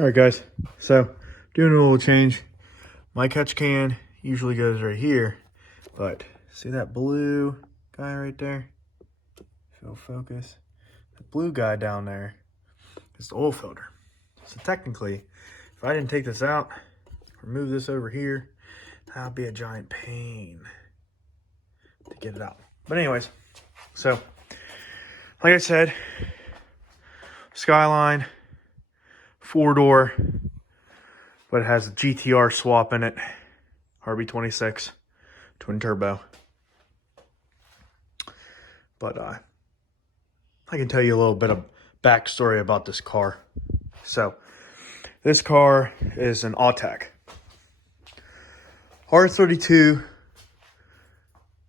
All right, guys. So doing a little change. My catch can usually goes right here, but see that blue guy right there? If it'll focus, the blue guy down there is the oil filter. So technically, if I didn't take this out, remove this over here, that would be a giant pain to get it out. But anyways, so like I said, Skyline, 4-door, but it has a GTR swap in it, RB26, twin turbo. But I can tell you a little bit of backstory about this car. So this car is an Autech R32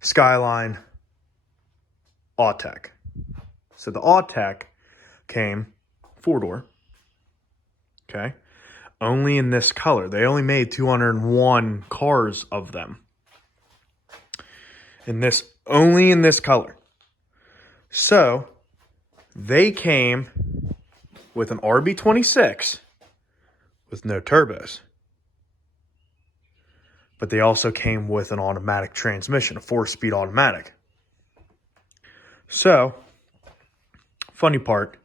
Skyline Autech. So the Autech came 4-door. Okay. Only in this color. They only made 201 cars of them. Only in this color. So they came with an RB26 with no turbos. But they also came with an automatic transmission, a 4-speed automatic. So, funny part,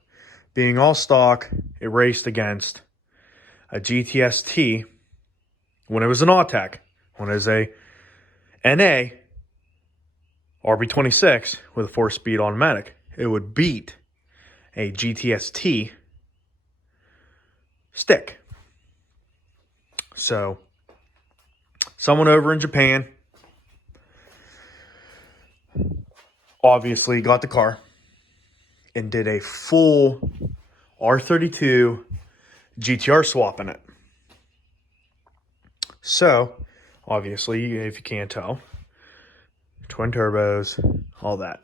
being all stock, it raced against a GTST when it was an Autech, when it was a NA RB26 with a 4-speed automatic. It would beat a GTST stick. So, someone over in Japan obviously got the car and did a full R32 GTR swap in it. So, obviously, if you can't tell, twin turbos, all that.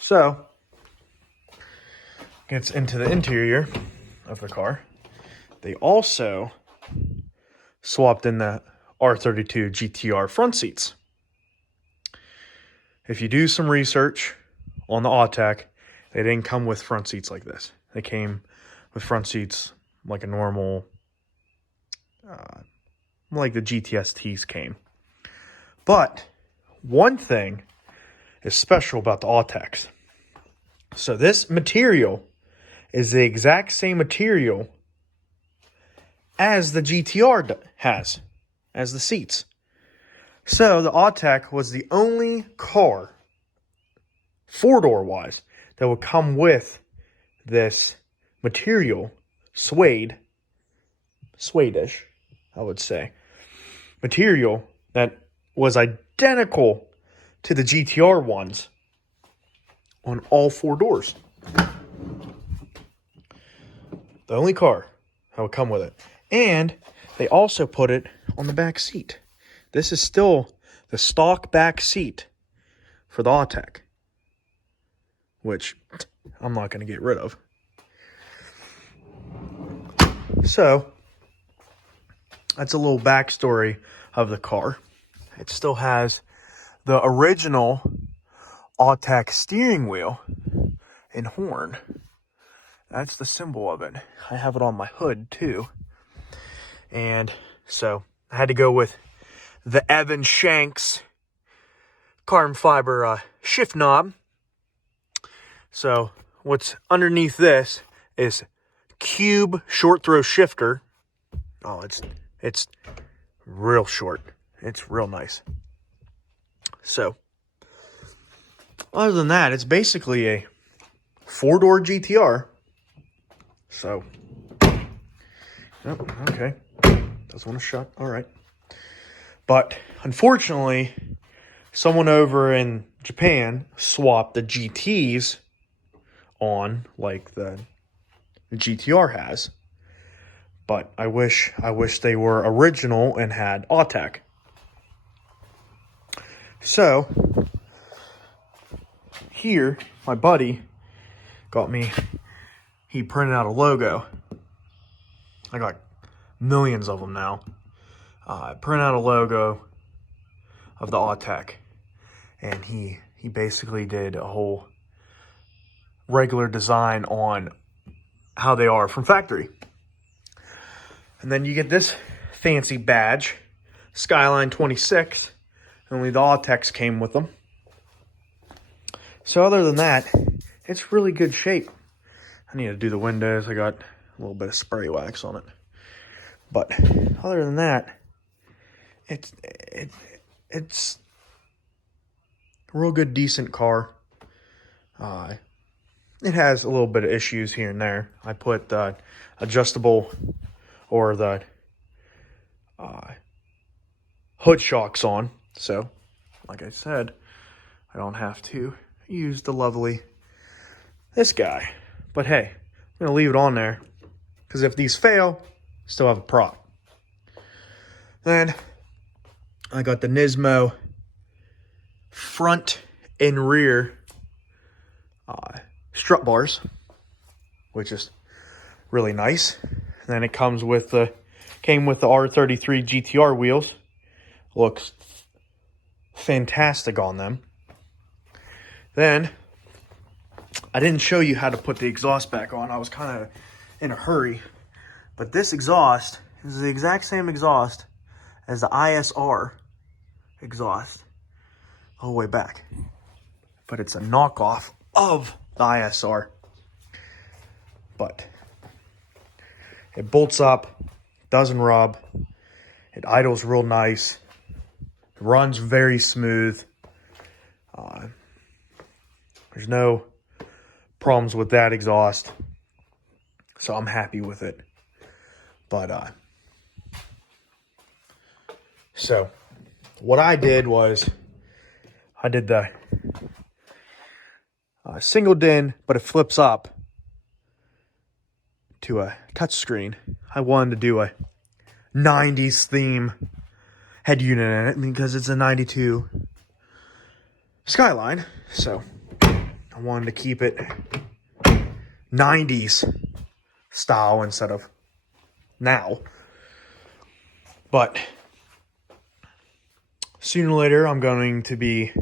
So, gets into the interior of the car. They also swapped in the R32 GTR front seats. If you do some research on the Autech, they didn't come with front seats like this. They came with front seats like a normal, like the GTSTs came. But one thing is special about the Autechs. So this material is the exact same material as the GTR has, as the seats. So the Autech was the only car, 4-door wise, that would come with this material, suede-ish, I would say, material that was identical to the GTR ones on all 4 doors. The only car that would come with it. And they also put it on the back seat. This is still the stock back seat for the Autech, which I'm not going to get rid of. So, that's a little backstory of the car. It still has the original Autech steering wheel and horn. That's the symbol of it. I have it on my hood too. And so I had to go with the Evan Shanks carbon fiber shift knob. So what's underneath this is cube short throw shifter. Oh, it's real short. It's real nice. So other than that, it's basically a 4-door GTR. So, oh, okay. Doesn't want to shut. All right. But unfortunately, someone over in Japan swapped the GTs on like the GTR has. But I wish they were original and had Autech. So, here, my buddy got me, he printed out a logo. I got millions of them now. Print out a logo of the Autech, and he basically did a whole regular design on how they are from factory. And then you get this fancy badge, Skyline 26. Only the Autex came with them. So other than that, it's really good shape. I need to do the windows. I got a little bit of spray wax on it. But other than that, it's a real good, decent car. It has a little bit of issues here and there. I put the adjustable or the hood shocks on. So, like I said, I don't have to use this guy. But hey, I'm going to leave it on there because if these fail, still have a prop. Then I got the Nismo front and rear strut bars, which is really nice. And then it came with the R33 GTR wheels. Looks fantastic on them. Then I didn't show you how to put the exhaust back on. I was kind of in a hurry. But this exhaust is the exact same exhaust as the ISR exhaust all the way back. But it's a knockoff of the ISR. But it bolts up, doesn't rub, it idles real nice, it runs very smooth. There's no problems with that exhaust, so I'm happy with it. But so what I did was I did the single din, but it flips up to a touchscreen. I wanted to do a 90s theme head unit in it because it's a 92 Skyline. So I wanted to keep it 90s style instead of now. But sooner or later, I'm going to be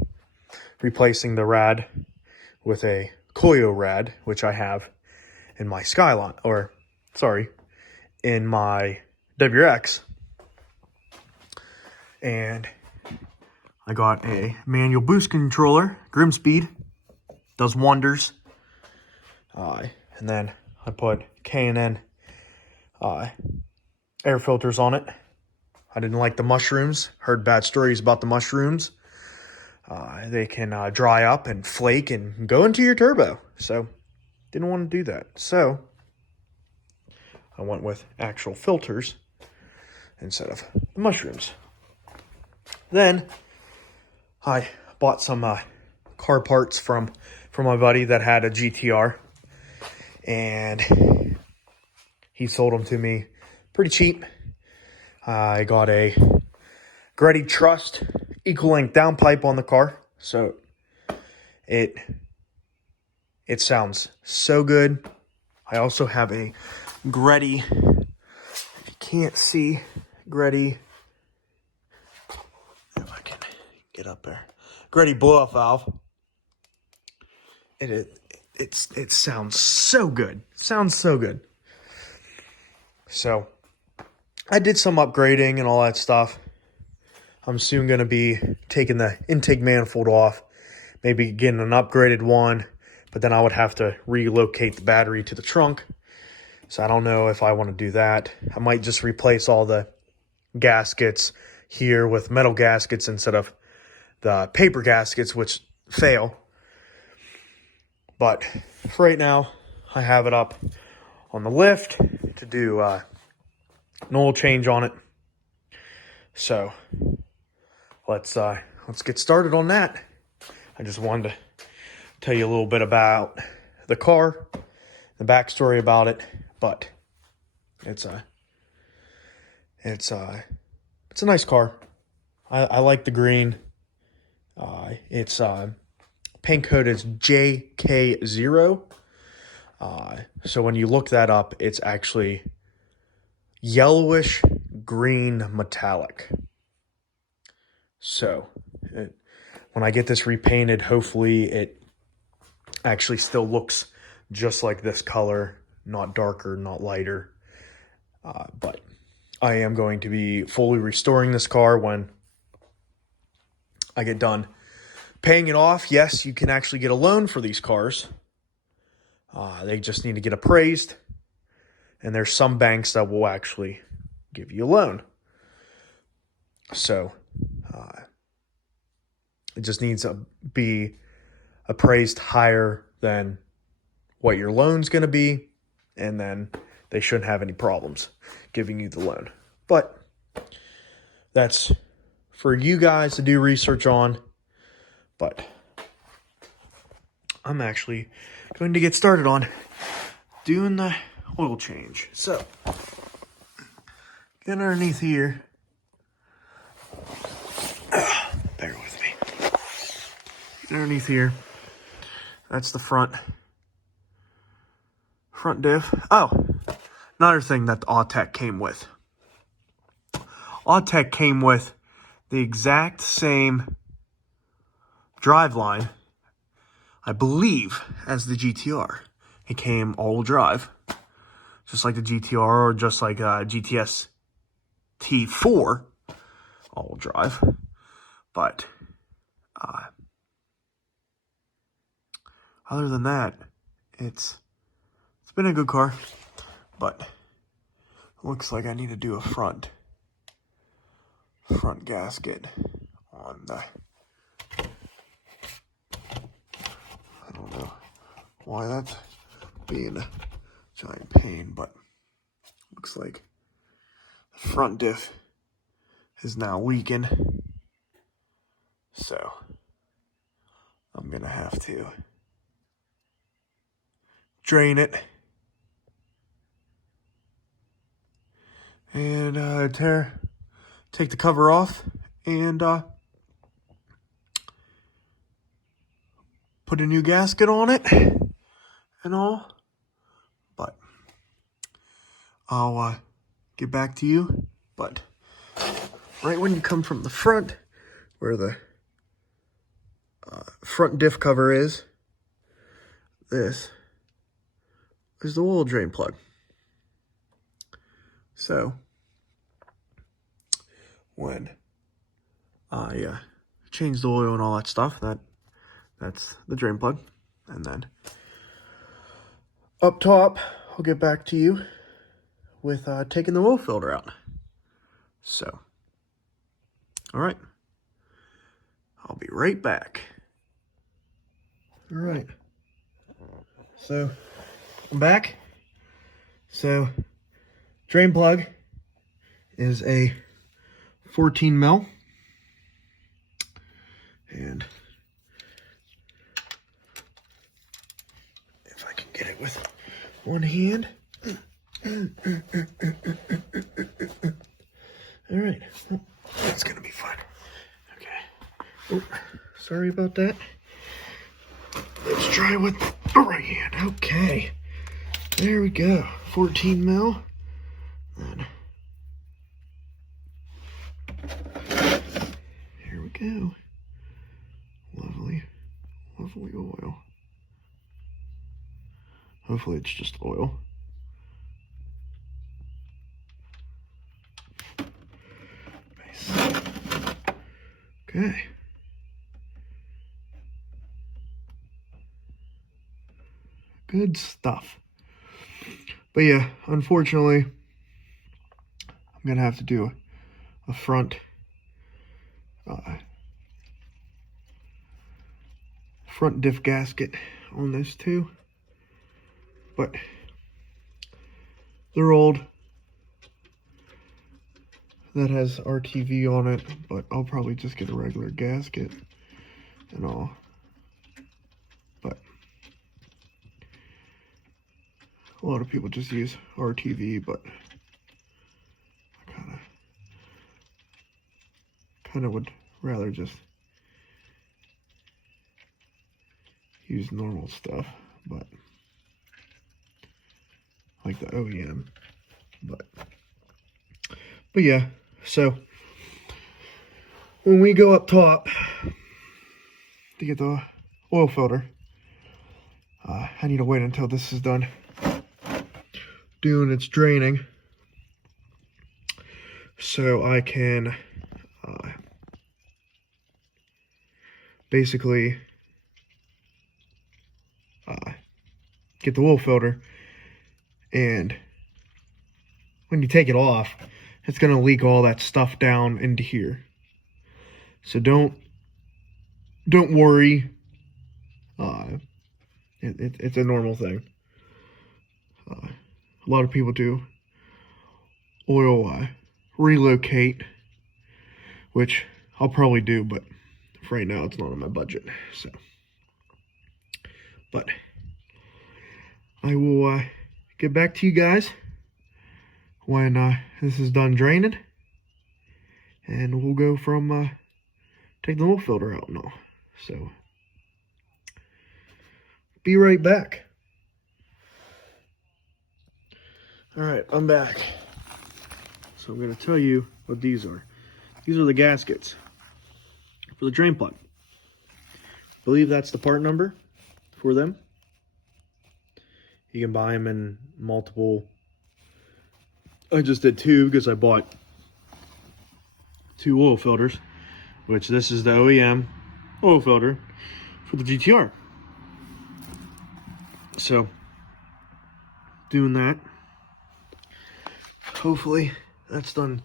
replacing the rad with a Koyo rad, which I have in my Skyline, in my WX. And I got a manual boost controller, Grimspeed, does wonders. And then I put K&N air filters on it. I didn't like the mushrooms. Heard bad stories about the mushrooms. They can dry up and flake and go into your turbo. So, didn't want to do that. So, I went with actual filters instead of the mushrooms. Then, I bought some car parts from my buddy that had a GTR. And he sold them to me pretty cheap. I got a Gretty Trust equal length downpipe on the car, so it sounds so good. I also have a Gretty, if you can't see, Gretty, if I can get up there, Gretty blow off valve. It sounds so good. Sounds so good. So I did some upgrading and all that stuff. I'm soon going to be taking the intake manifold off, maybe getting an upgraded one, but then I would have to relocate the battery to the trunk. So I don't know if I want to do that. I might just replace all the gaskets here with metal gaskets instead of the paper gaskets, which fail. But for right now, I have it up on the lift to do an oil change on it. So let's get started on that. I just wanted to tell you a little bit about the car, the backstory about it, but it's a nice car. I like the green. It's paint code is JK0. So when you look that up, it's actually yellowish green metallic. So when I get this repainted, hopefully it actually still looks just like this color, not darker, not lighter. But I am going to be fully restoring this car when I get done paying it off. Yes, you can actually get a loan for these cars. They just need to get appraised. And there's some banks that will actually give you a loan. So it just needs to be appraised higher than what your loan's going to be. And then they shouldn't have any problems giving you the loan. But that's for you guys to do research on. But I'm actually going to get started on doing the oil change. So, get underneath here. Bear with me. Get underneath here. That's the front diff. Oh, another thing that the Autech came with. Autech came with the exact same driveline, I believe, as the GTR. It came all-wheel drive, just like the GTR, or just like GTS T4 all-wheel drive. But other than that, it's been a good car. But it looks like I need to do a front gasket on the. I don't know why that's being a giant pain, but looks like the front diff is now leaking. So I'm gonna have to drain it and take the cover off and put a new gasket on it and all. But I'll get back to you. But right when you come from the front, where the front diff cover is, this is the oil drain plug. So when I change the oil and all that stuff, that's the drain plug. And then up top, I'll get back to you with taking the oil filter out. So, all right, I'll be right back. All right, so I'm back. So drain plug is a 14 mil, and if I can get it with one hand. All right, well, that's gonna be fun. Okay. Oh, sorry about that. Let's try with the right hand. Okay. There we go. 14 mil. Then here we go. Lovely, lovely oil. Hopefully it's just oil. Nice. Okay. Good stuff. But yeah, unfortunately, I'm gonna have to do a front diff gasket on this too. But they're old. That has RTV on it, but I'll probably just get a regular gasket and all. But a lot of people just use RTV, but I kind of would rather just use normal stuff, but like the OEM. But yeah, so when we go up top to get the oil filter, I need to wait until this is done doing its draining. so I can basically get the oil filter, and when you take it off, it's going to leak all that stuff down into here. So don't worry. It's a normal thing. A lot of people do oil relocate, which I'll probably do, but for right now it's not on my budget. So, but I will get back to you guys when this is done draining, and we'll go from take the oil filter out and all. So, be right back. All right, I'm back. So I'm going to tell you what these are. These are the gaskets for the drain plug. I believe that's the part number for them. You can buy them in multiple. I just did 2 because I bought 2 oil filters, which this is the OEM oil filter for the GTR. So, doing that. Hopefully that's done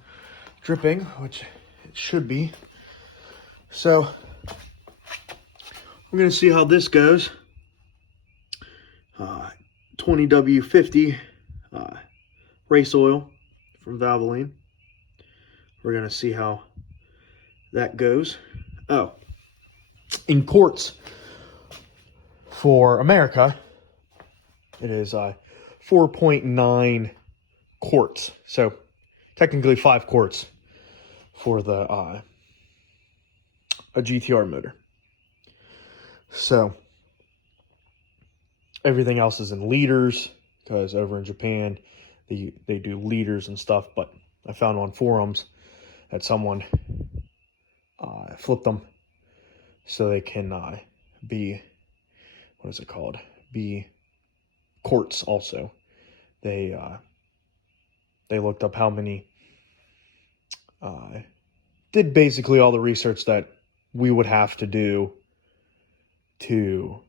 dripping, which it should be. So, I'm going to see how this goes. 20W50 race oil from Valvoline. We're going to see how that goes. Oh, in quarts for America, it is 4.9 quarts. So technically 5 quarts for the a GTR motor. So everything else is in liters, because over in Japan they do liters and stuff. But I found on forums that someone flipped them so they can be, what is it called? Be quarts also. They looked up how many, did basically all the research that we would have to do to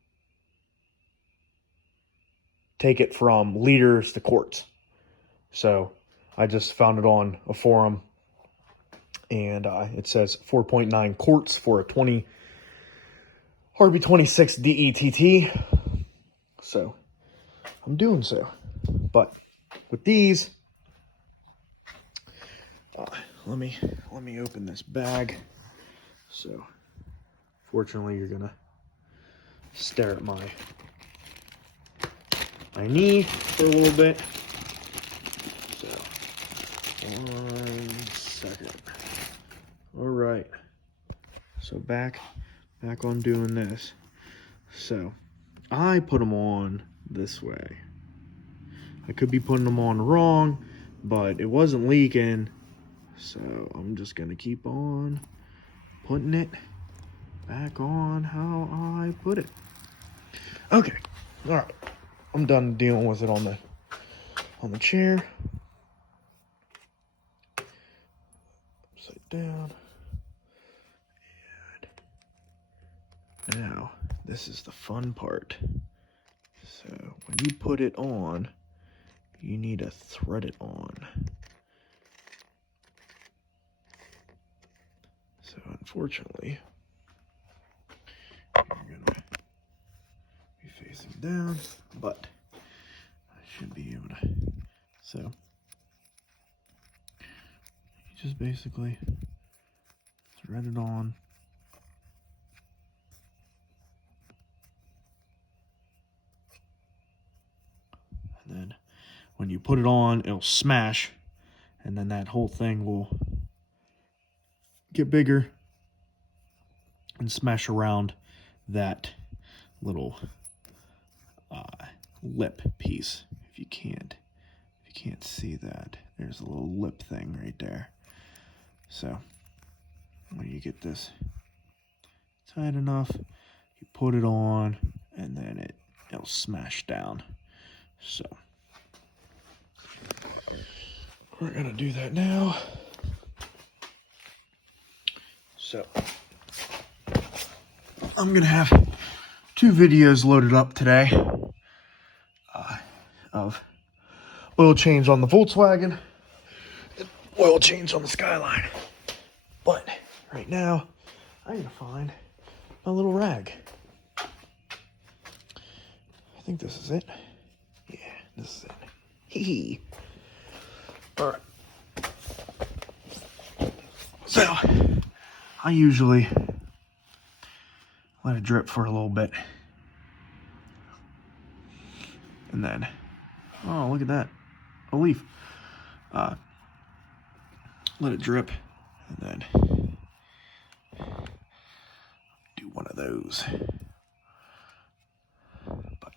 take it from liters to quarts. So I just found it on a forum, and it says 4.9 quarts for a 20 RB26 DETT. So I'm doing so. But with these, let me open this bag. So fortunately, you're gonna stare at my knee for a little bit. So 1 second. All right. So back on doing this. So I put them on this way. I could be putting them on wrong, but it wasn't leaking. So I'm just gonna keep on putting it back on how I put it. Okay. All right. I'm done dealing with it on the chair. Upside down. And now, this is the fun part. So, when you put it on, you need to thread it on. So, unfortunately, you're gonna be facing down, but I should be able to. So, you just basically thread it on. And then when you put it on, it'll smash, and then that whole thing will get bigger and smash around that little lip piece. If you can't see that, there's a little lip thing right there. So when you get this tight enough, you put it on, and then it'll smash down. So we're gonna do that now. So I'm gonna have 2 videos loaded up today of oil change on the Volkswagen and oil change on the Skyline. But right now, I need to find my little rag. I think this is it. Yeah, this is it. Hee hee. All right. So, I usually let it drip for a little bit. And then, oh, look at that. A leaf. Let it drip. And then do one of those. But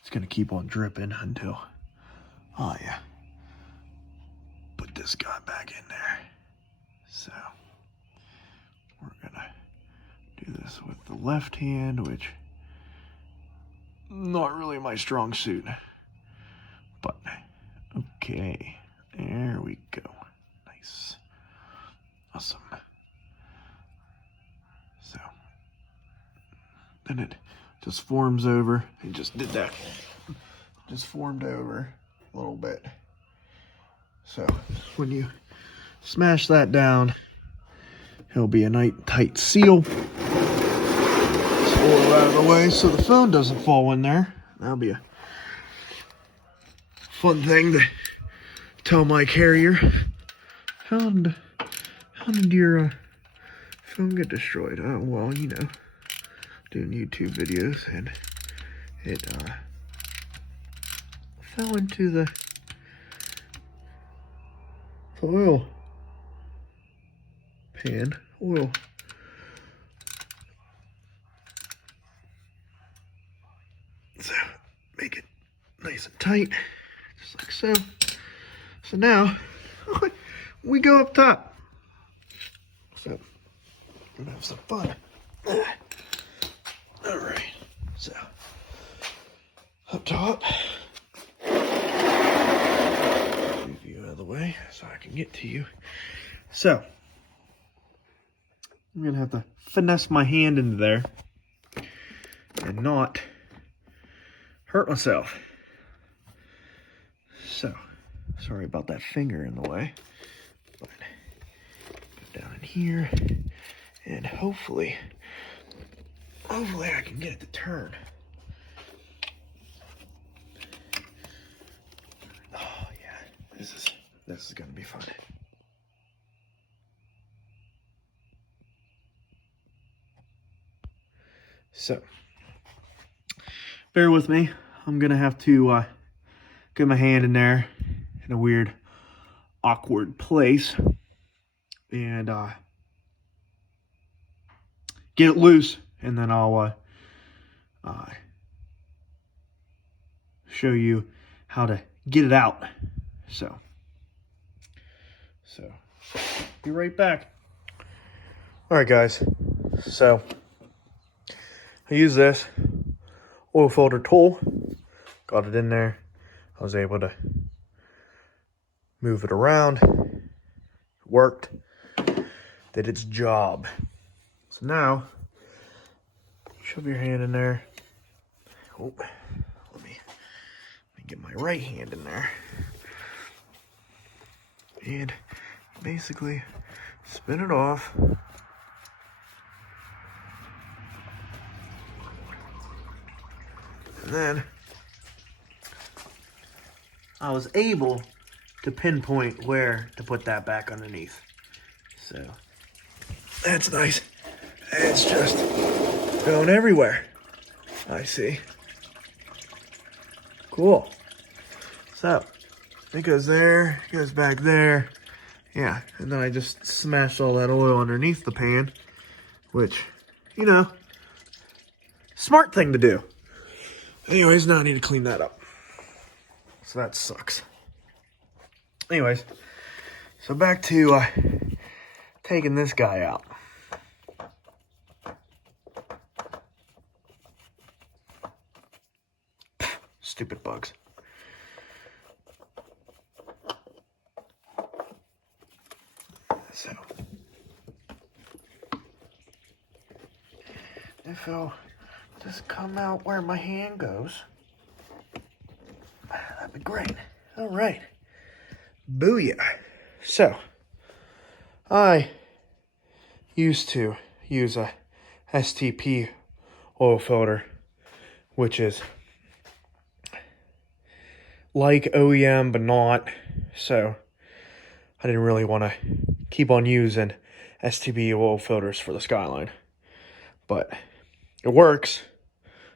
it's going to keep on dripping until, oh yeah, put this guy back in there. So, we're going to do this with the left hand, which not really my strong suit. But, okay, there we go. Nice. Awesome. So, then it just forms over. It just did that. Just formed over a little bit. So, when you smash that down, it'll be a nice tight seal. Let's pull it out of the way so the phone doesn't fall in there. That'll be a fun thing to tell my carrier. How did your phone get destroyed? Oh, well, you know, doing YouTube videos, and it fell into the oil pan. Oil. So, make it nice and tight, just like so. So now, we go up top. So, we're gonna have some fun. All right, so, up top. Move you out of the way so I can get to you. So, I'm gonna have to finesse my hand into there and not hurt myself. So, sorry about that finger in the way, but go down in here, and hopefully I can get it to turn. Oh yeah, this is gonna be fun. So, bear with me. I'm gonna have to get my hand in there in a weird, awkward place and get it loose, and then I'll show you how to get it out. So be right back. All right, guys. So I use this oil filter tool, got it in there. I was able to move it around. It worked, did its job. So now, shove your hand in there. Oh, let me get my right hand in there. And basically spin it off. And then I was able to pinpoint where to put that back underneath. So that's nice. It's just going everywhere. I see. Cool. So it goes there, it goes back there. Yeah, and then I just smashed all that oil underneath the pan, which, you know, smart thing to do. Anyways, now I need to clean that up. So that sucks. Anyways, so back to taking this guy out. Stupid bugs. So, if it'll just come out where my hand goes, that'd be great. All right. Booyah. So, I used to use a STP oil filter, which is like OEM, but not. So, I didn't really want to keep on using STP oil filters for the Skyline. But it works.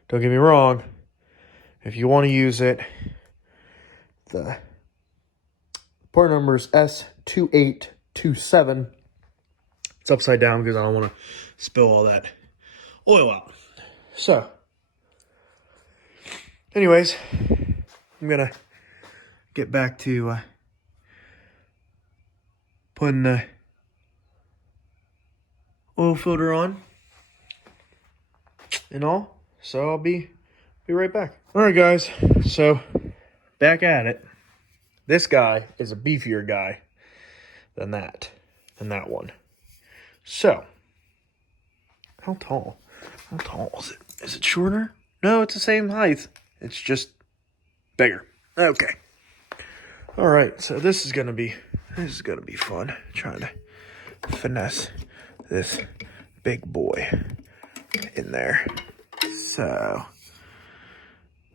Don't get me wrong. If you want to use it, the part number is S2827. It's upside down because I don't want to spill all that oil out. So, anyways, I'm going to get back to putting the oil filter on and all. So I'll be right back. All right, guys. So back at it. This guy is a beefier guy than that one. So how tall is it? Is it shorter? No, it's the same height. It's just bigger. Okay. All right. So this is gonna be fun. Trying to finesse this big boy in there. So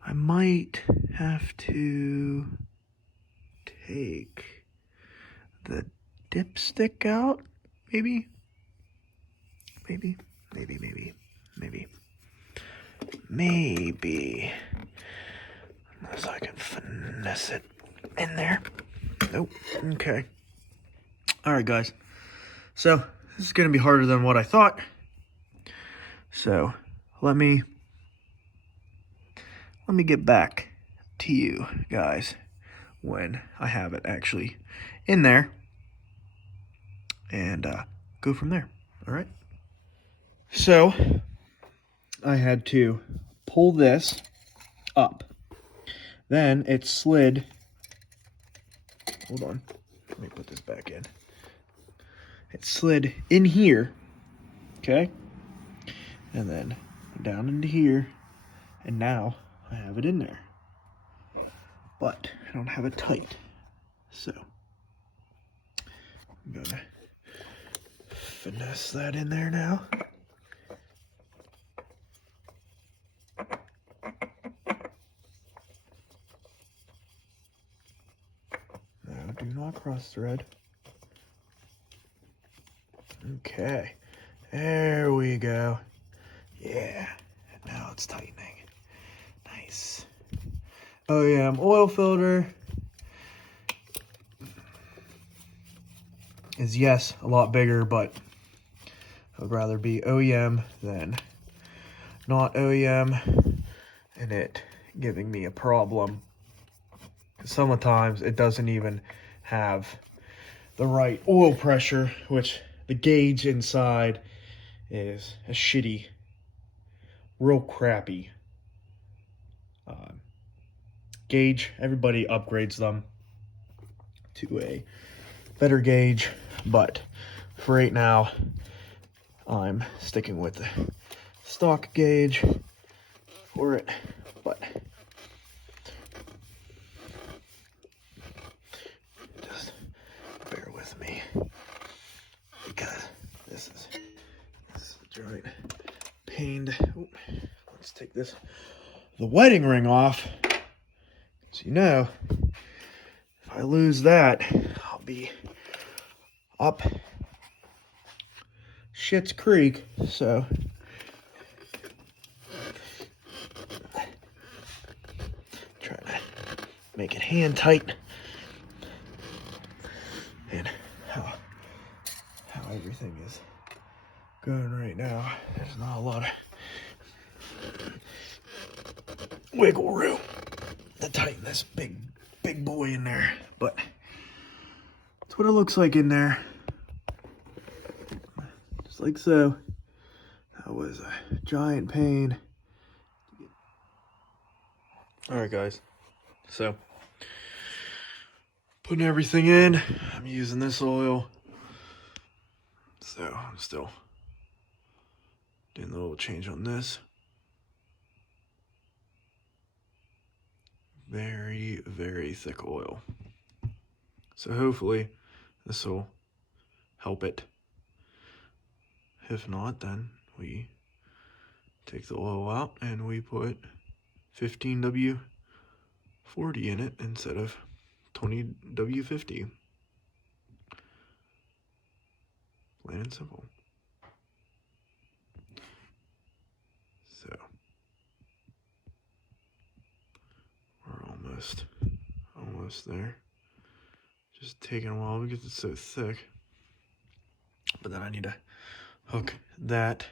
I might have to take the dipstick out, maybe. Unless I can finesse it in there. Nope. Okay. All right, guys. So this is going to be harder than what I thought. So let me get back to you guys when I have it actually in there, and go from there. All right. So I had to pull this up. Then it slid. Hold on. Let me put this back in. It slid in here. Okay. And then down into here. And now I have it in there. But I don't have it tight. So I'm going to finesse that in there now. Now do not cross thread. Okay. There we go. Yeah. Now it's tightening. Nice. OEM oil filter is, yes, a lot bigger, but I would rather be OEM than not OEM, and it giving me a problem. Sometimes it doesn't even have the right oil pressure, which the gauge inside is a shitty, real crappy gauge. Everybody upgrades them to a better gauge, but for right now I'm sticking with the stock gauge for it. But just bear with me, because this is a giant pain. Let's take the wedding ring off. So you know, if I lose that, I'll be up Shit's Creek. So trying to make it hand tight, and how everything is going right now, there's not a lot of wiggle room to tighten this big boy in there, but that's what it looks like in there. Just like so. That was a giant pain. Alright, guys, so putting everything in, I'm using this oil, so I'm still Doing a little change on this. Very, very thick oil. So hopefully this will help it. If not, then we take the oil out and we put 15W40 in it instead of 20W50. Plain and simple. So we're almost there. Just taking a while because it's so thick. But then I need to hook that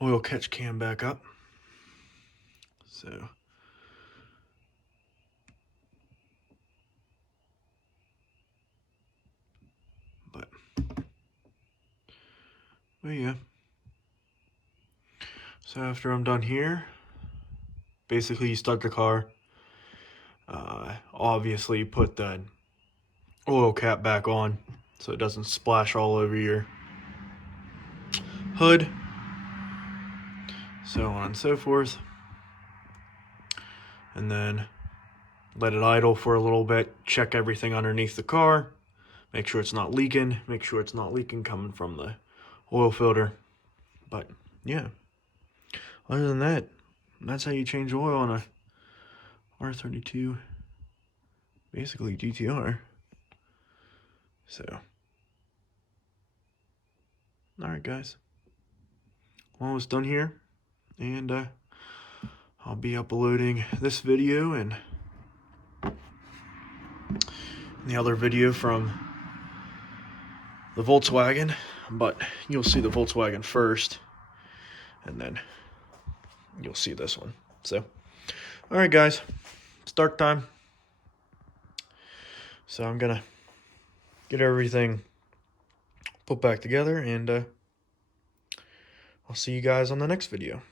oil catch can back up. So but yeah. So after I'm done here, basically you start the car. Obviously put the oil cap back on so it doesn't splash all over your hood, so on and so forth. And then let it idle for a little bit, check everything underneath the car, make sure it's not leaking, coming from the oil filter. But yeah, other than that, that's how you change oil on a R32, basically GTR. So, alright guys, almost done here, and I'll be uploading this video and the other video from the Volkswagen, but you'll see the Volkswagen first, and then you'll see this one. So, alright guys, start time. So I'm gonna get everything put back together, and I'll see you guys on the next video.